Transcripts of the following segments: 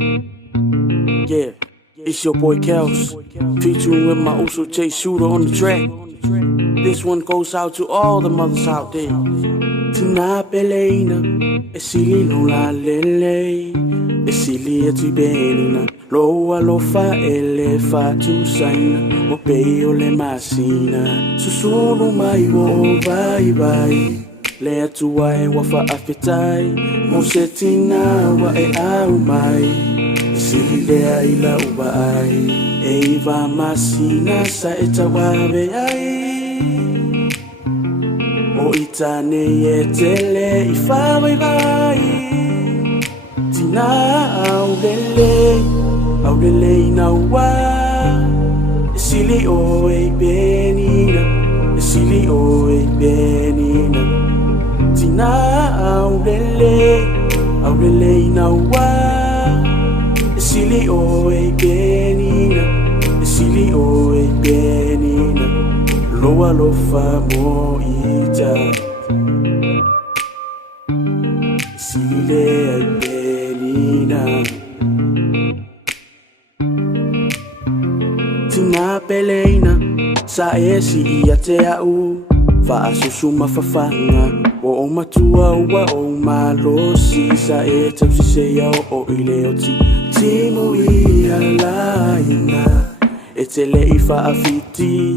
Yeah, it's your boy Calz, featuring with my also Shootah on the track. This one goes out to all the mothers out there. Tina Beleina, esili no la lele, esili ati benina, loa lofa ele fa tu saina, mo peo le masina, susunu mai wo vai vai. Le atua e wafa afetai, mo se tina wa e au mai. Sili lea ila uba ai, e iwa masina sa e tawawe ai. O itane e tele i whawai vai. Tina aulelei na ua. E sili o e benina, e sili o e benina. Tina aulelei na ua. Esili o e benina, esili o e benina, loa lofa mo ita. Esili lea e benina. Tina peleina, sa esi ia te au. Fa susuma fafanga, o matua ua o malosi. Sa e tausi se ia o ile o ti. Timu ia laina, e te le i whaafiti,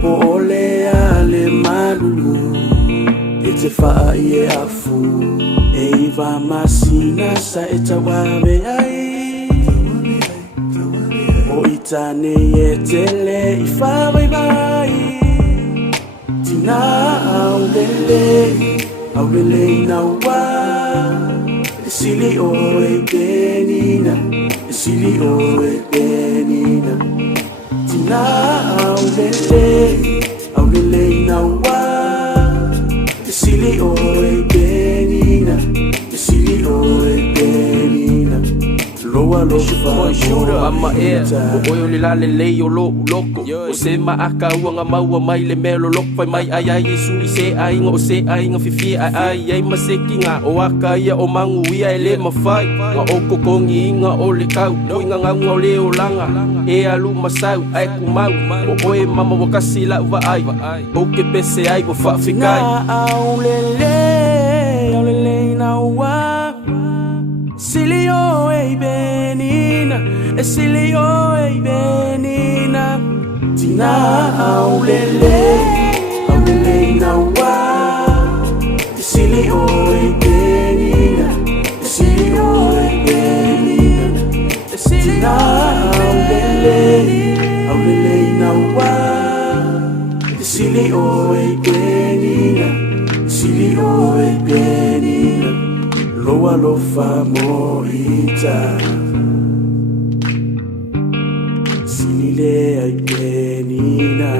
po ole ale malulu, e te wha i e afu, e iwa masina sa e tawawe ai. O itane e te le i whawai vai, tina aulelei na ua. Esili o e benina, esili o e benina. Tina aulelei na ua. Esili o e benina, esili o e benina. Loa lofa Shootah, I'm my ear. O le la lei o lo loko. O se maaka uanga maua mai le melo loko fai mai ai ai Yesu I se ainga o se ainga fifi ai ai maseki nga o aka ia o mangu ia ele mafai. Nga o kokongi inga o le kau. No inga nganga o le o langa. E alu masau ai kumau. O oe mama wakasi la uva ai. O ke pese ai o whaafikai. Nga aulelei na ua. Sili o e benina, e sili o e benina. Tina aulelei na ua. E sili o e benina, e sili o e benina. Tina aulelei na ua. E sili o e benina, e sili o e benina. Loa lofa mo ita. Sili lea i benina.